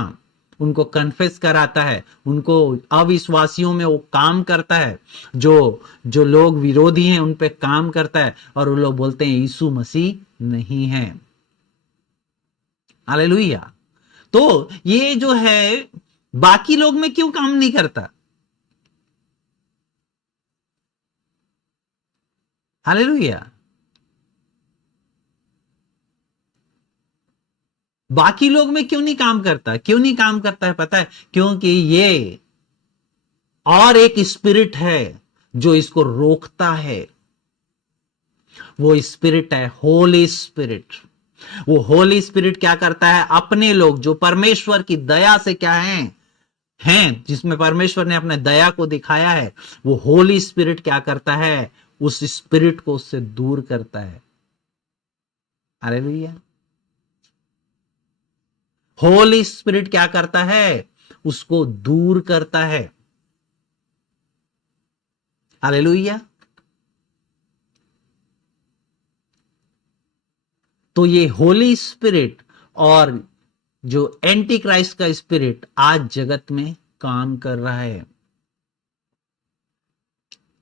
उनको कन्फेस कराता है, उनको अविश्वासियों में वो काम करता है, जो जो लोग विरोधी हैं उन पे काम करता है, और वो लोग बोलते हैं यीशु मसीह नहीं है। हालेलुया। तो ये जो है बाकी लोग में क्यों काम नहीं करता? हालेलुया। बाकी लोग में क्यों नहीं काम करता? क्यों नहीं काम करता है पता है? क्योंकि ये और एक स्पिरिट है जो इसको रोकता है। वो स्पिरिट है होली स्पिरिट। वो होली स्पिरिट क्या करता है? अपने लोग जो परमेश्वर की दया से क्या हैं, जिसमें परमेश्वर ने अपने दया को दिखाया है, वो होली स्पिरिट क्या करता है? उस स्पिरिट को उससे दूर करता है। हालेलुया। होली स्पिरिट क्या करता है? उसको दूर करता है। हालेलुया। तो ये होली स्पिरिट और जो एंटी क्राइस्ट का स्पिरिट आज जगत में काम कर रहा है।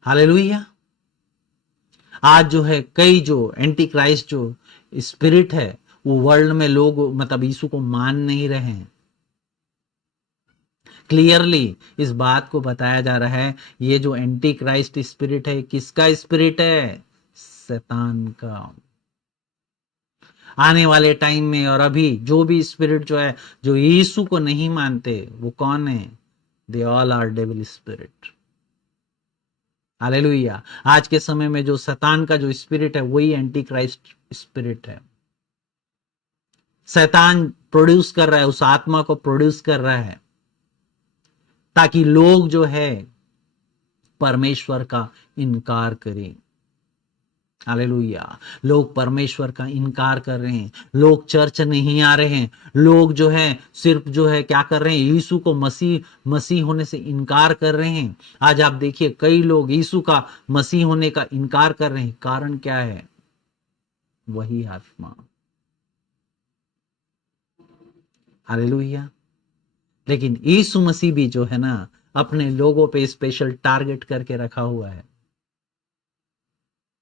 हालेलुया। आज जो है कई जो एंटी क्राइस्ट जो स्पिरिट है वो वर्ल्ड में लोग मतलब यीशु को मान नहीं रहे हैं। क्लियरली इस बात को बताया जा रहा है ये जो एंटी क्राइस्ट स्पिरिट है किसका स्पिरिट है? शैतान का। आने वाले टाइम में और अभी जो भी स्पिरिट जो है जो यीशु को नहीं मानते वो कौन है? They all are devil spirit. Hallelujah. आज के समय में जो शैतान का जो स्पिरिट है वही एंटी क्राइस्ट स्पिरिट है। शैतान प्रोड्यूस कर रहा है, उस आत्मा को प्रोड्यूस कर रहा है ताकि लोग जो है परमेश्वर का इनकार करें। हालेलुया। लोग परमेश्वर का इनकार कर रहे हैं, लोग चर्च नहीं आ रहे हैं, लोग जो है सिर्फ जो है क्या कर रहे हैं? यीशु को मसीह होने से इनकार कर रहे हैं। आज आप देखिए कई लोग यीशु का मसीह होने का इनकार कर रहे हैं। कारण क्या है? वही आत्मा। हालेलुया। लेकिन यीशु मसीह भी जो है ना अपने लोगों पे स्पेशल टारगेट करके रखा हुआ है।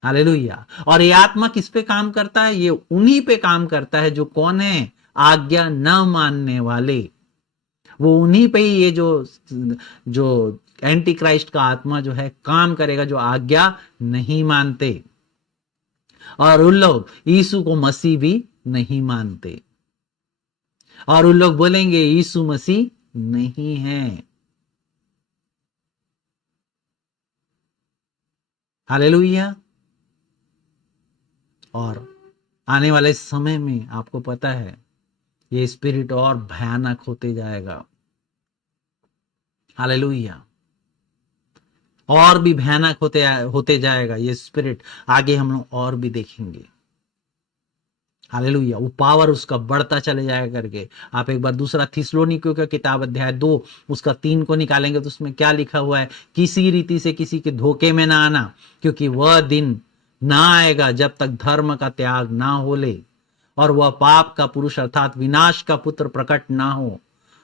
हालेलुया। और ये आत्मा किस पे काम करता है? ये उन्हीं पे काम करता है जो कौन है? आज्ञा न मानने वाले। वो उन्हीं पे ही ये जो एंटी क्राइस्ट का आत्मा जो है काम करेगा जो आज्ञा नहीं मानते। और उन लोग यीशु को मसीह भी नहीं मानते और उन लोग बोलेंगे यीशु मसीह नहीं है। हालेलुया। और आने वाले समय में आपको पता है ये स्पिरिट और भयानक होते जाएगा। हालेलुया। और भी भयानक होते जाएगा ये स्पिरिट। आगे हम लोग और भी देखेंगे। हालेलुया। वो पावर उसका बढ़ता चले जाएगा करके। आप एक बार दूसरा थिस्सलुनीकियों का किताब अध्याय 2 उसका 3 को निकालेंगे तो उसमें क्या लिखा हुआ है? किसी रीति से किसी के धोखे में ना आना, क्योंकि वह दिन ना आएगा जब तक धर्म का त्याग ना हो ले और वह पाप का पुरुष अर्थात विनाश का पुत्र प्रकट ना हो,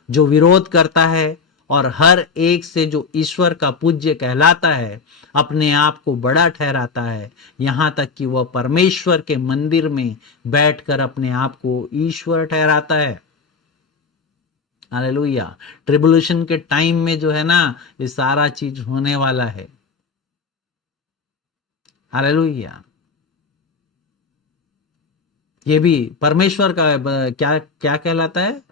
जो विरोध करता है और हर एक से जो ईश्वर का पूज्य कहलाता है अपने आप को बड़ा ठहराता है, यहां तक कि वह परमेश्वर के मंदिर में बैठकर अपने आप को ईश्वर ठहराता है। हालेलुया। ट्रिबुलेशन के टाइम में जो है ना ये सारा चीज होने वाला है। हालेलुया। ये भी परमेश्वर का क्या क्या कहलाता है?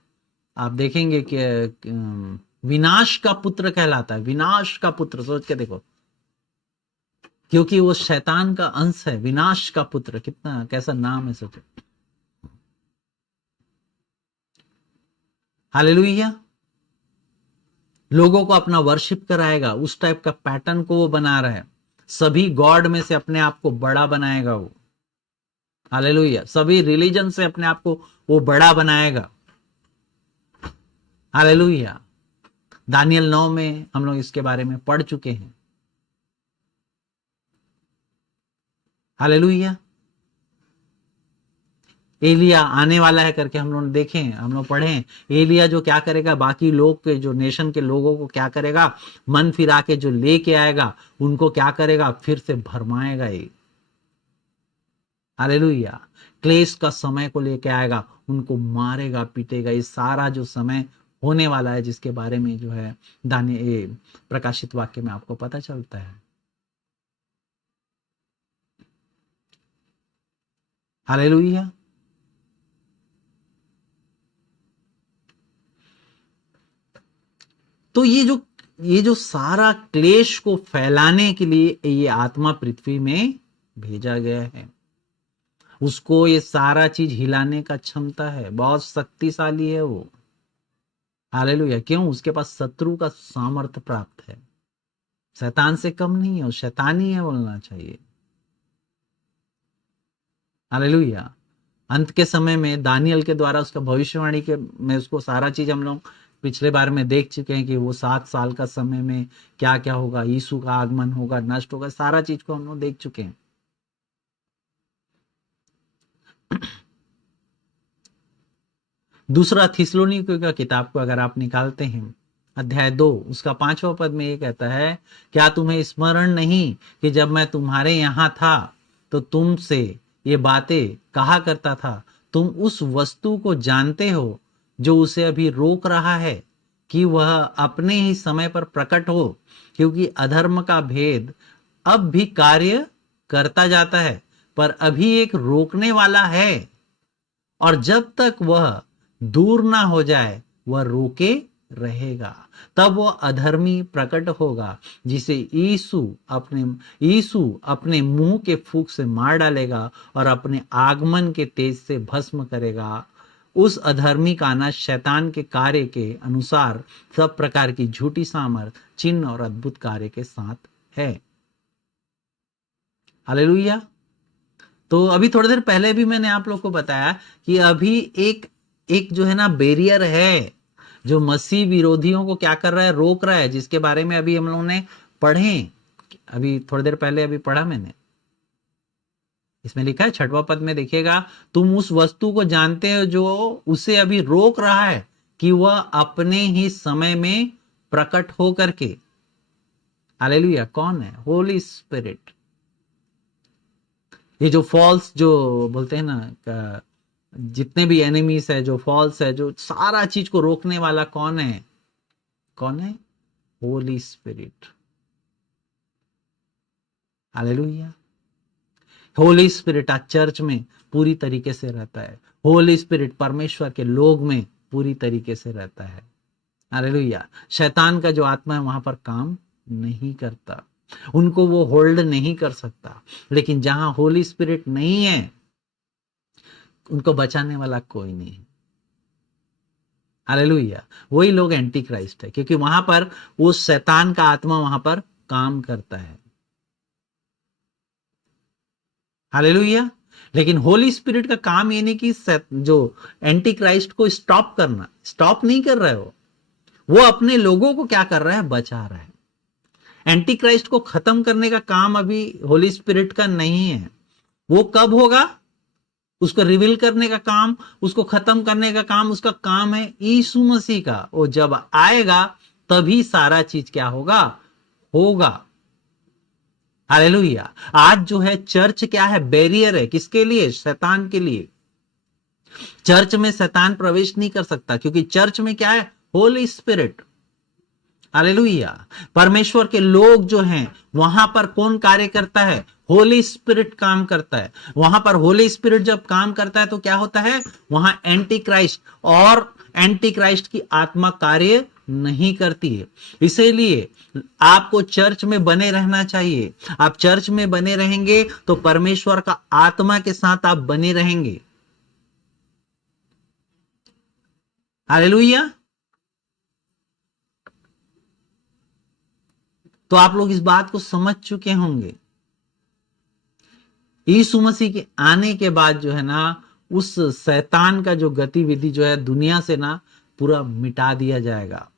आप देखेंगे कि विनाश का पुत्र कहलाता है। विनाश का पुत्र, सोच के देखो, क्योंकि वो शैतान का अंश है। विनाश का पुत्र, कितना कैसा नाम है, सोचो। हालेलुया। लोगों को अपना वर्शिप कराएगा, उस टाइप का पैटर्न को वो बना रहा है। सभी गॉड में से अपने आप को बड़ा बनाएगा वो। हालेलुया। सभी रिलीजन से अपने आप को वो बड़ा बनाएगा। हालेलुया। दानियल 9 में हम लोग इसके बारे में पढ़ चुके हैं। हालेलुया। एलिया आने वाला है करके हम लोग देखें, हम लोग पढ़े। एलिया जो क्या करेगा, बाकी लोग के जो नेशन के लोगों को क्या करेगा, मन फिरा के जो लेके आएगा उनको क्या करेगा, फिर से भरमाएगा ये। हालेलुया। क्लेश का समय को लेके आएगा, उनको मारेगा पीटेगा। ये सारा जो समय होने वाला है जिसके बारे में जो है प्रकाशित वाक्य में आपको पता चलता है। हालेलुया। तो ये जो सारा क्लेश को फैलाने के लिए ये आत्मा पृथ्वी में भेजा गया है। उसको ये सारा चीज हिलाने का क्षमता है, बहुत शक्तिशाली है वो। हालेलुया। क्यों? उसके पास शत्रु का सामर्थ्य प्राप्त है। शैतान से कम नहीं है, वो शैतान ही है बोलना चाहिए। हालेलुया। अंत के समय में दानियल के द्वारा उसका भविष्यवाणी के में उसको सारा चीज हम लोग पिछले बार में देख चुके हैं कि वो 7 साल का समय में क्या क्या होगा, यीशु का आगमन होगा, नष्ट होगा, सारा चीज को हम लोग देख चुके हैं। दूसरा थिस्सलुनीकियों का किताब को अगर आप निकालते हैं अध्याय 2 उसका 5वां पद में ये कहता है, क्या तुम्हें स्मरण नहीं कि जब मैं तुम्हारे यहां था तो तुमसे ये बातें कहा करता था? तुम उस वस्तु को जानते हो जो उसे अभी रोक रहा है कि वह अपने ही समय पर प्रकट हो, क्योंकि अधर्म का भेद अब भी कार्य करता जाता है, पर अभी एक रोकने वाला है, और जब तक वह दूर ना हो जाए वह रोके रहेगा। तब वह अधर्मी प्रकट होगा जिसे यीशु अपने मुंह के फूंक से मार डालेगा और अपने आगमन के तेज से भस्म करेगा। उस अधर्मी का आना शैतान के कार्य के अनुसार सब प्रकार की झूठी सामर्थ, चिन्ह और अद्भुत कार्य के साथ है। हालेलुया। तो अभी थोड़ी देर पहले भी मैंने आप लोग को बताया कि अभी एक जो है ना बैरियर है जो मसीह विरोधियों को क्या कर रहा है, रोक रहा है, जिसके बारे में अभी हम लोगों ने पढ़े, अभी थोड़ी देर पहले अभी पढ़ा मैंने। इसमें लिखा है 6वां पद में देखिएगा, तुम उस वस्तु को जानते हो जो उसे अभी रोक रहा है कि वह अपने ही समय में प्रकट हो करके। हालेलुया। कौन है? होली स्पिरिट। ये जो फॉल्स जो बोलते हैं ना, जितने भी एनिमीज है, जो फॉल्स है, जो सारा चीज को रोकने वाला कौन है? कौन है? Holi spirit. Hallelujah. Holi spirit आज चर्च में पूरी तरीके से रहता है। होली स्पिरिट परमेश्वर के लोग में पूरी तरीके से रहता है। हालेलुया। शैतान का जो आत्मा है वहां पर काम नहीं करता, उनको वो होल्ड नहीं कर सकता। लेकिन जहां होली स्पिरिट नहीं है उनको बचाने वाला कोई नहीं है। हालेलुया। वही लोग एंटी क्राइस्ट है, क्योंकि वहां पर वो शैतान का आत्मा वहां पर काम करता है। हालेलुया। लेकिन होली स्पिरिट का काम ये नहीं कि जो एंटी क्राइस्ट को स्टॉप करना, स्टॉप नहीं कर रहा है वो अपने लोगों को क्या कर रहा है? बचा रहा है। एंटी क्राइस्ट को खत्म करने का काम अभी होली स्पिरिट का नहीं है। वो कब होगा? उसको रिवील करने का काम, उसको खत्म करने का काम, उसका काम है यीशु मसीह का। वो जब आएगा तभी सारा चीज क्या होगा? होगा। हालेलुया। आज जो है चर्च क्या है? बैरियर है। किसके लिए? शैतान के लिए। चर्च में शैतान प्रवेश नहीं कर सकता, क्योंकि चर्च में क्या है? होली स्पिरिट। हालेलुया। परमेश्वर के लोग जो हैं वहां पर कौन कार्य करता है? होली स्पिरिट काम करता है। वहां पर होली स्पिरिट जब काम करता है तो क्या होता है? वहां एंटी क्राइस्ट और एंटी क्राइस्ट की आत्मा कार्य नहीं करती है। इसीलिए आपको चर्च में बने रहना चाहिए। आप चर्च में बने रहेंगे तो परमेश्वर का आत्मा के साथ आप बने रहेंगे। हालेलुया। तो आप लोग इस बात को समझ चुके होंगे। यीशु मसीह के आने के बाद जो है ना, उस शैतान का जो गतिविधि जो है दुनिया से ना पूरा मिटा दिया जाएगा।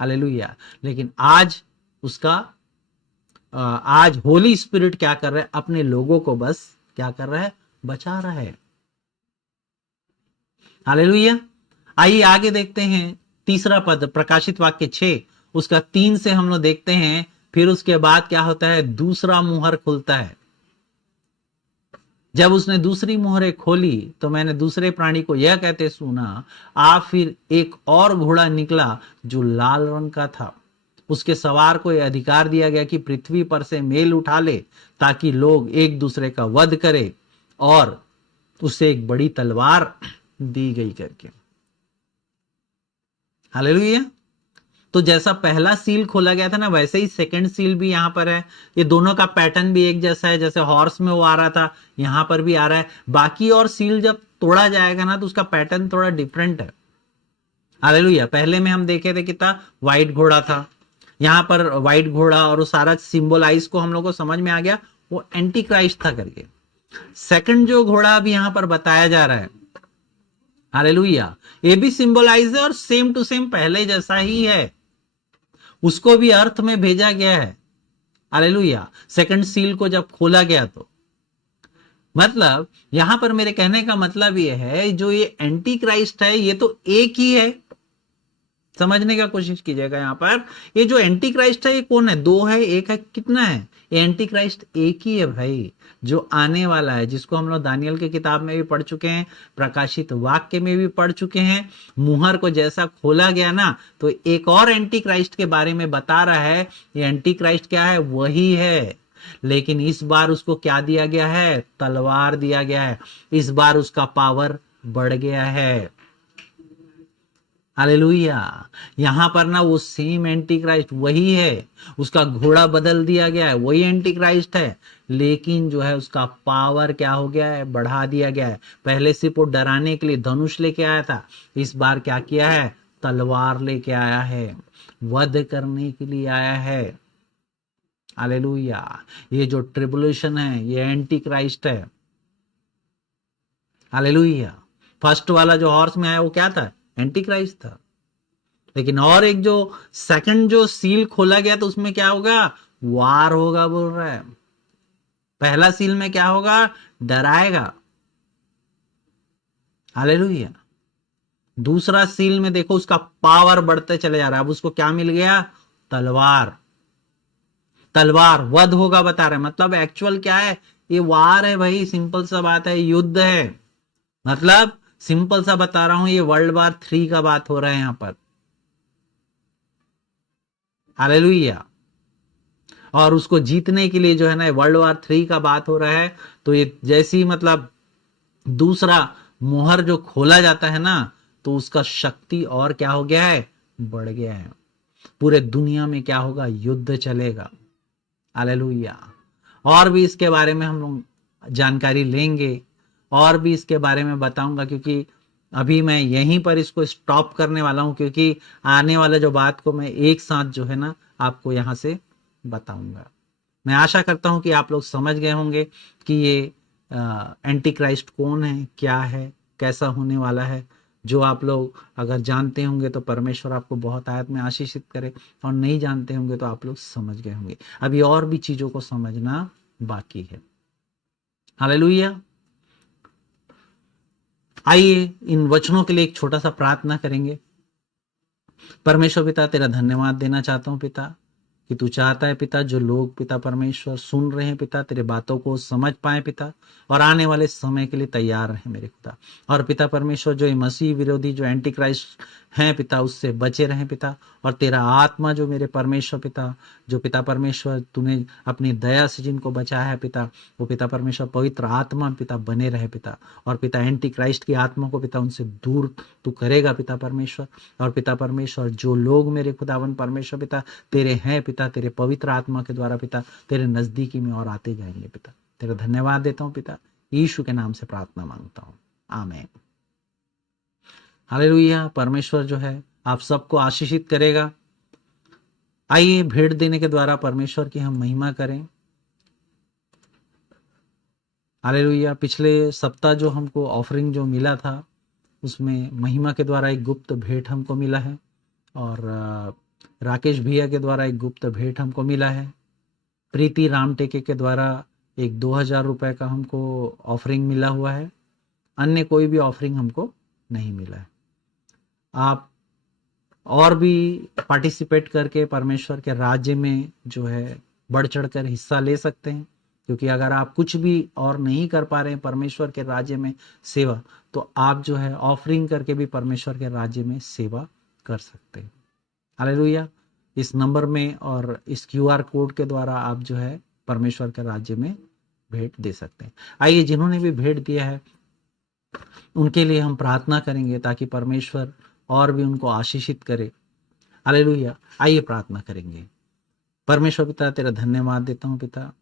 हालेलुया। लेकिन आज उसका आज होली स्पिरिट क्या कर रहा है? अपने लोगों को बस क्या कर रहा है? बचा रहा है। हालेलुया। आइए आगे देखते हैं 3रा पद, प्रकाशित वाक्य 6 उसका 3 से हम लोग देखते हैं। फिर उसके बाद क्या होता है? दूसरा मुहर खुलता है। जब उसने दूसरी मुहरें खोली तो मैंने दूसरे प्राणी को यह कहते सुना, आ फिर एक और घोड़ा निकला जो लाल रंग का था। उसके सवार को यह अधिकार दिया गया कि पृथ्वी पर से मेल उठा ले, ताकि लोग एक दूसरे का वध करे, और उसे एक बड़ी तलवार दी गई करके। हालेलुया। तो जैसा पहला सील खोला गया था ना, वैसे ही सेकंड सील भी यहां पर है। ये दोनों का पैटर्न भी एक जैसा है। जैसे हॉर्स में वो आ रहा था, यहां पर भी आ रहा है। बाकी और सील जब तोड़ा जाएगा ना तो उसका पैटर्न थोड़ा डिफरेंट है। हालेलुया। पहले में हम देखे थे कितना व्हाइट घोड़ा था, यहां पर व्हाइट घोड़ा, और वो सारा सिंबलाइज को हम लोग को समझ में आ गया वो एंटी क्राइस्ट था करके। सेकंड जो घोड़ा अभी यहां पर बताया जा रहा है, हालेलुया, ये भी सिंबलाइज है और सेम टू सेम पहले जैसा ही है। उसको भी अर्थ में भेजा गया है। हालेलुया। सेकंड सील को जब खोला गया तो मतलब यहां पर मेरे कहने का मतलब ये है, जो ये एंटी क्राइस्ट है ये तो एक ही है। समझने का कोशिश कीजिएगा। यहाँ पर ये जो एंटी क्राइस्ट है ये कौन है? दो है, एक है, कितना है? ये एंटी क्राइस्ट एक ही है भाई, जो आने वाला है, जिसको हम लोग दानियल की किताब में भी पढ़ चुके हैं, प्रकाशित वाक्य में भी पढ़ चुके हैं। मुहर को जैसा खोला गया ना, तो एक और एंटी क्राइस्ट के बारे में बता रहा है। ये एंटी क्राइस्ट क्या है? वही है, लेकिन इस बार उसको क्या दिया गया है? तलवार दिया गया है। इस बार उसका पावर बढ़ गया है। हालेलुया। यहां पर ना वो सेम एंटी क्राइस्ट वही है, उसका घोड़ा बदल दिया गया है, वही एंटी क्राइस्ट है, लेकिन जो है उसका पावर क्या हो गया है? बढ़ा दिया गया है। पहले सिर्फ वो डराने के लिए धनुष लेके आया था, इस बार क्या किया है? तलवार लेके आया है, वध करने के लिए आया है। हालेलुया। ये जो ट्रिबुलेशन है ये एंटी क्राइस्ट है। हालेलुया। फर्स्ट वाला जो हॉर्स में आया वो क्या था? एंटी क्राइस्ट था। लेकिन और एक जो सेकंड जो सील खोला गया तो उसमें क्या होगा? वार होगा बोल रहा है। पहला सील में क्या होगा? डराएगा। हालेलुया। दूसरा सील में देखो उसका पावर बढ़ते चले जा रहा है। अब उसको क्या मिल गया? तलवार। तलवार वध होगा बता रहे हैं, मतलब एक्चुअल क्या है? ये वार है भाई, सिंपल सा बात है, युद्ध है। मतलब सिंपल सा बता रहा हूं, ये वर्ल्ड वार 3 का बात हो रहा है यहां पर। हालेलुया। और उसको जीतने के लिए जो है ना वर्ल्ड वार 3 का बात हो रहा है। तो ये जैसी मतलब दूसरा मोहर जो खोला जाता है ना, तो उसका शक्ति और क्या हो गया है? बढ़ गया है। पूरे दुनिया में क्या होगा? युद्ध चलेगा। हालेलुया। और भी इसके बारे में हम लोग जानकारी लेंगे, और भी इसके बारे में बताऊंगा, क्योंकि अभी मैं यहीं पर इसको स्टॉप करने वाला हूं, क्योंकि आने वाला जो बात को मैं एक साथ जो है ना आपको यहां से बताऊंगा। मैं आशा करता हूं कि आप लोग समझ गए होंगे कि ये एंटी क्राइस्ट कौन है, क्या है, कैसा होने वाला है। जो आप लोग अगर जानते होंगे तो परमेश्वर आपको बहुत आयत में आशीषित करे, और नहीं जानते होंगे तो आप लोग समझ गए होंगे। अभी और भी चीजों को समझना बाकी है। हालेलुया। आइए इन वचनों के लिए एक छोटा सा प्रार्थना करेंगे। परमेश्वर पिता, तेरा धन्यवाद देना चाहता हूं पिता, कि तू चाहता है पिता जो लोग पिता परमेश्वर सुन रहे हैं पिता, तेरे बातों को समझ पाए पिता, और आने वाले समय के लिए तैयार रहे मेरे खुदा। और पिता परमेश्वर जो ये मसीह विरोधी जो एंटी क्राइस्ट हैं पिता, उससे बचे रहें पिता। और तेरा आत्मा जो मेरे परमेश्वर पिता, जो पिता परमेश्वर तूने अपनी दया से जिनको बचाया है पिता, वो पिता परमेश्वर पवित्र आत्मा पिता बने रहे पिता। और पिता एंटी क्राइस्ट की आत्मा को पिता उनसे दूर तू करेगा पिता परमेश्वर। और पिता परमेश्वर जो लोग मेरे खुदावन परमेश्वर पिता तेरे हैं पिता, तेरे पवित्र आत्मा के द्वारा पिता तेरे नजदीकी में और आते जाएंगे पिता। तेरा धन्यवाद देता हूं पिता, यीशु के नाम से प्रार्थना मांगता हूं, आमीन। हालेलुया। परमेश्वर जो है आप सबको आशीषित करेगा। आइए भेंट देने के द्वारा परमेश्वर की हम महिमा करें। हालेलुया। पिछले सप्ताह जो हमको ऑफरिंग जो मिला था, उसमें महिमा के द्वारा एक गुप्त भेंट हमको मिला है, और राकेश भैया के द्वारा एक गुप्त भेंट हमको मिला है। प्रीति राम टेके के द्वारा एक 2000 रुपए का हमको ऑफरिंग मिला हुआ है। अन्य कोई भी ऑफरिंग हमको नहीं मिला है। आप और भी पार्टिसिपेट करके परमेश्वर के राज्य में जो है बढ़ चढ़कर हिस्सा ले सकते हैं, क्योंकि अगर आप कुछ भी और नहीं कर पा रहे हैं परमेश्वर के राज्य में सेवा, तो आप जो है ऑफरिंग करके भी परमेश्वर के राज्य में सेवा कर सकते हैं। हालेलुया। इस नंबर में और इस क्यूआर कोड के द्वारा आप जो है परमेश्वर के राज्य में भेंट दे सकते हैं। आइए जिन्होंने भी भेंट दिया है उनके लिए हम प्रार्थना करेंगे, ताकि परमेश्वर और भी उनको आशीषित करे। हालेलुया। आइए प्रार्थना करेंगे। परमेश्वर पिता, तेरा धन्यवाद देता हूँ पिता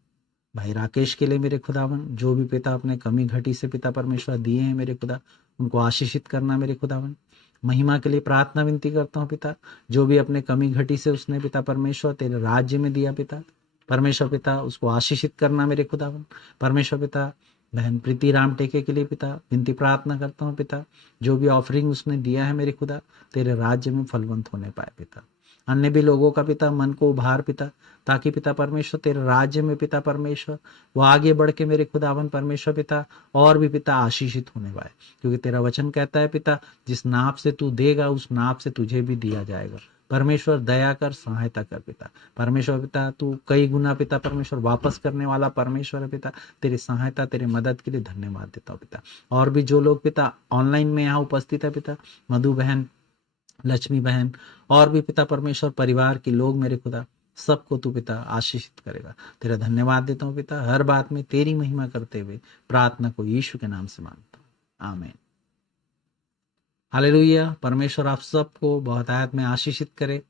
भाई राकेश के लिए मेरे खुदावन, जो भी पिता अपने कमी घटी से पिता परमेश्वर दिए हैं मेरे खुदा, उनको आशीषित करना मेरे खुदावन। महिमा के लिए प्रार्थना विनती करता हूँ पिता, जो भी अपने कमी घटी से उसने पिता परमेश्वर तेरे राज्य में दिया पिता परमेश्वर पिता, उसको आशीषित करना मेरे खुदावन। परमेश्वर पिता बहन प्रीति राम टेके के लिए पिता विनती प्रार्थना करता हूँ पिता, जो भी ऑफरिंग उसने दिया है मेरे खुदा, तेरे राज्य में फलवंत होने पाए पिता। अन्य भी लोगों का पिता मन को उभार पिता, ताकि पिता परमेश्वर तेरे राज्य में पिता परमेश्वर वो आगे बढ़ के मेरे खुदावन परमेश्वर पिता और भी पिता आशीषित होने पाए। क्योंकि तेरा वचन कहता है पिता, जिस नाप से तू देगा उस नाप से तुझे भी दिया जाएगा। परमेश्वर दया कर, सहायता कर पिता परमेश्वर पिता, तू कई गुना पिता परमेश्वर वापस करने वाला परमेश्वर है पिता। तेरी सहायता तेरी मदद के लिए धन्यवाद देता हूँ पिता। और भी जो लोग पिता ऑनलाइन में यहाँ उपस्थित है पिता, मधु बहन, लक्ष्मी बहन और भी पिता परमेश्वर परिवार के लोग मेरे खुदा, सबको तू पिता आशीषित करेगा। तेरा धन्यवाद देता हूँ पिता, हर बात में तेरी महिमा करते हुए प्रार्थना को यीशु के नाम से मांगता हूँ, आमीन। हालेलुया। परमेश्वर आप सबको बहुत आयत में आशीषित करे।